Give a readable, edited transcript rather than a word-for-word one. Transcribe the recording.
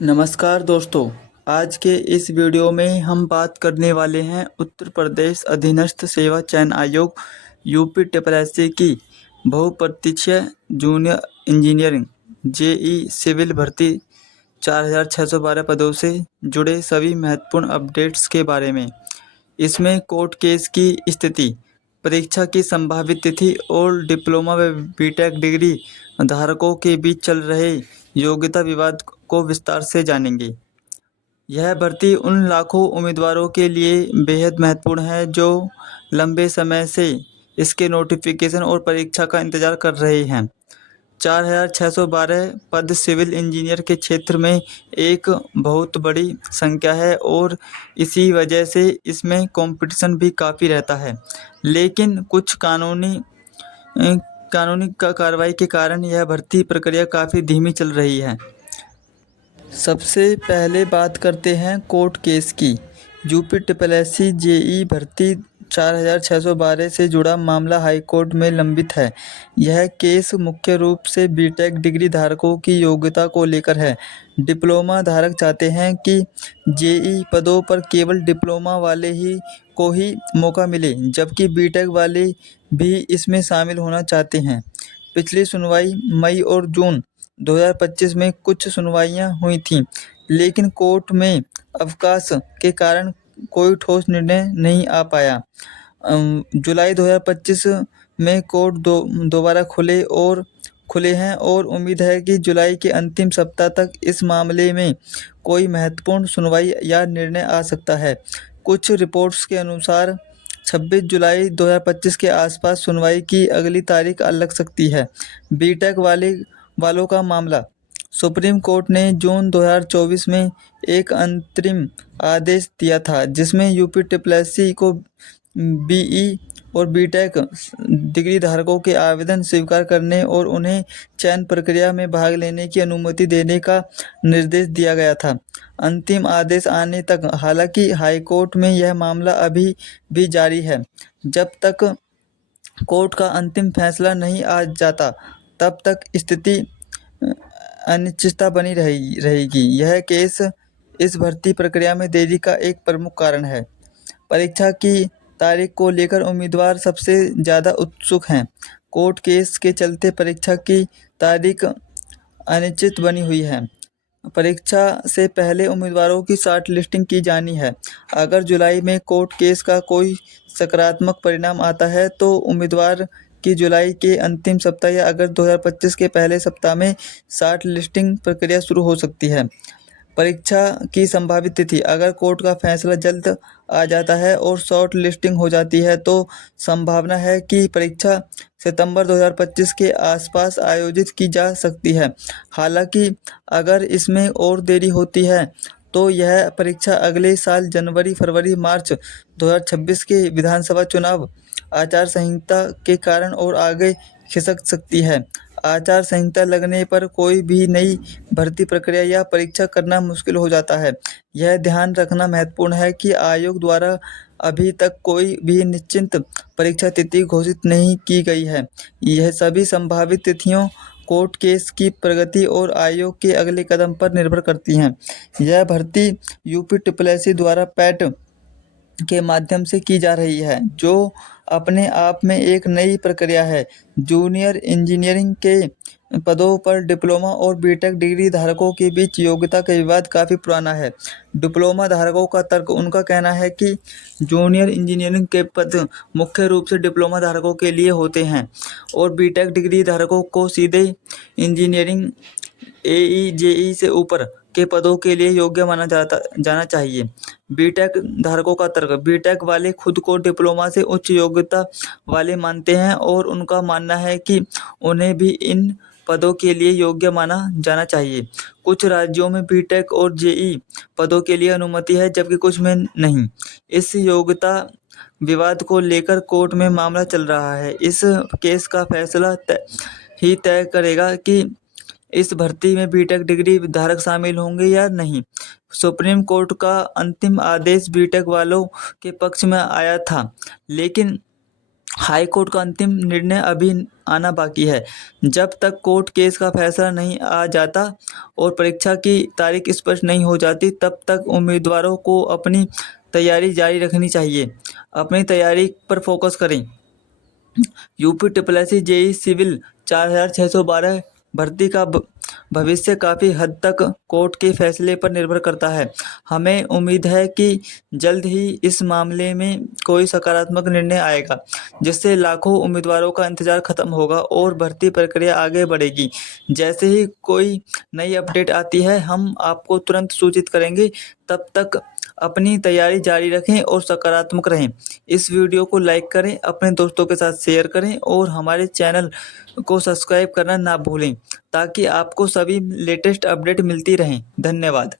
नमस्कार दोस्तों, आज के इस वीडियो में हम बात करने वाले हैं उत्तर प्रदेश अधीनस्थ सेवा चयन आयोग यूपी ट्रिपल की बहुप्रतीक्षित जूनियर इंजीनियरिंग जेई सिविल भर्ती 4612 पदों से जुड़े सभी महत्वपूर्ण अपडेट्स के बारे में। इसमें कोर्ट केस की स्थिति, परीक्षा की संभावित तिथि और डिप्लोमा व बीटेक डिग्री धारकों के बीच चल रहे योग्यता विवाद को विस्तार से जानेंगे। यह भर्ती उन लाखों उम्मीदवारों के लिए बेहद महत्वपूर्ण है जो लंबे समय से इसके नोटिफिकेशन और परीक्षा का इंतजार कर रहे हैं। 4612 पद सिविल इंजीनियर के क्षेत्र में एक बहुत बड़ी संख्या है और इसी वजह से इसमें कंपटीशन भी काफ़ी रहता है। लेकिन कुछ कानूनी कार्रवाई के कारण यह भर्ती प्रक्रिया काफ़ी धीमी चल रही है। सबसे पहले बात करते हैं कोर्ट केस की। यूपी ट्रिपल जेई भर्ती 4612 से जुड़ा मामला हाईकोर्ट में लंबित है। यह केस मुख्य रूप से बीटेक डिग्री धारकों की योग्यता को लेकर है। डिप्लोमा धारक चाहते हैं कि जेई पदों पर केवल डिप्लोमा वाले को ही मौका मिले, जबकि बीटेक वाले भी इसमें शामिल होना चाहते हैं। पिछली सुनवाई मई और जून 2025 में कुछ सुनवाइयां हुई थीं, लेकिन कोर्ट में अवकाश के कारण कोई ठोस निर्णय नहीं आ पाया। जुलाई 2025 में कोर्ट दोबारा खुले हैं और उम्मीद है कि जुलाई के अंतिम सप्ताह तक इस मामले में कोई महत्वपूर्ण सुनवाई या निर्णय आ सकता है। कुछ रिपोर्ट्स के अनुसार 26 जुलाई 2025 के आसपास सुनवाई की अगली तारीख लग सकती है। बीटेक वालों का मामला। सुप्रीम कोर्ट ने जून 2024 में एक अंतरिम आदेश दिया था, जिसमें यूपी ट्रिपल को बीई और बीटेक डिग्री धारकों के आवेदन स्वीकार करने और उन्हें चयन प्रक्रिया में भाग लेने की अनुमति देने का निर्देश दिया गया था। अंतिम आदेश आने तक हालांकि हाईकोर्ट में यह मामला अभी भी जारी है। जब तक कोर्ट का अंतिम फैसला नहीं आ जाता, तब तक स्थिति अनिश्चितता बनी रहेगी। यह केस इस भर्ती प्रक्रिया में देरी का एक प्रमुख कारण है। परीक्षा की तारीख को लेकर उम्मीदवार सबसे ज़्यादा उत्सुक हैं। कोर्ट केस के चलते परीक्षा की तारीख अनिश्चित बनी हुई है। परीक्षा से पहले उम्मीदवारों की शॉर्ट लिस्टिंग की जानी है। अगर जुलाई में कोर्ट केस का कोई सकारात्मक परिणाम आता है तो उम्मीदवार की जुलाई के अंतिम सप्ताह या अगस्त 2025 के पहले सप्ताह में शॉर्ट लिस्टिंग प्रक्रिया शुरू हो सकती है। परीक्षा की संभावित तिथि। अगर कोर्ट का फैसला जल्द आ जाता है और शॉर्ट लिस्टिंग हो जाती है तो संभावना है कि परीक्षा सितंबर 2025 के आसपास आयोजित की जा सकती है। हालांकि अगर इसमें और देरी होती है तो यह परीक्षा अगले साल जनवरी, फरवरी, मार्च 2026 के विधानसभा चुनाव आचार संहिता के कारण और आगे खिसक सकती है। आचार संहिता लगने पर कोई भी नई भर्ती प्रक्रिया या परीक्षा करना मुश्किल हो जाता है। यह ध्यान रखना महत्वपूर्ण है कि आयोग द्वारा अभी तक कोई भी निश्चित परीक्षा तिथि घोषित नहीं की गई है। यह सभी संभावित तिथियों कोर्ट केस की प्रगति और आयोग के अगले कदम पर निर्भर करती हैं। यह भर्ती यूपी ट्रिपल द्वारा पैट के माध्यम से की जा रही है, जो अपने आप में एक नई प्रक्रिया है। जूनियर इंजीनियरिंग के पदों पर डिप्लोमा और बीटेक डिग्री धारकों के बीच योग्यता का विवाद काफ़ी पुराना है। डिप्लोमा धारकों का तर्क, उनका कहना है कि जूनियर इंजीनियरिंग के पद मुख्य रूप से डिप्लोमा धारकों के लिए होते हैं और बीटेक डिग्री धारकों को सीधे इंजीनियरिंग एई जेई से ऊपर के पदों के लिए योग्य माना जाना चाहिए। बीटेक धारकों का तर्क। बीटेक वाले खुद को डिप्लोमा से उच्च योग्यता वाले मानते हैं और उनका मानना है कि उन्हें भी इन पदों के लिए योग्य माना जाना चाहिए। कुछ राज्यों में बीटेक और जेई पदों के लिए अनुमति है, जबकि कुछ में नहीं। इस योग्यता विवाद को लेकर कोर्ट में मामला चल रहा है। इस केस का फैसला तय करेगा कि इस भर्ती में बीटेक डिग्री धारक शामिल होंगे या नहीं। सुप्रीम कोर्ट का अंतिम आदेश बीटेक वालों के पक्ष में आया था, लेकिन हाई कोर्ट का अंतिम निर्णय अभी आना बाकी है। जब तक कोर्ट केस का फैसला नहीं आ जाता और परीक्षा की तारीख स्पष्ट नहीं हो जाती, तब तक उम्मीदवारों को अपनी तैयारी जारी रखनी चाहिए। अपनी तैयारी पर फोकस करें। यूपी ट्रिपल जेई सिविल 4612 भर्ती का भविष्य काफ़ी हद तक कोर्ट के फैसले पर निर्भर करता है। हमें उम्मीद है कि जल्द ही इस मामले में कोई सकारात्मक निर्णय आएगा, जिससे लाखों उम्मीदवारों का इंतजार खत्म होगा और भर्ती प्रक्रिया आगे बढ़ेगी। जैसे ही कोई नई अपडेट आती है, हम आपको तुरंत सूचित करेंगे। तब तक अपनी तैयारी जारी रखें और सकारात्मक रहें। इस वीडियो को लाइक करें, अपने दोस्तों के साथ शेयर करें और हमारे चैनल को सब्सक्राइब करना ना भूलें, ताकि आपको सभी लेटेस्ट अपडेट मिलती रहें। धन्यवाद।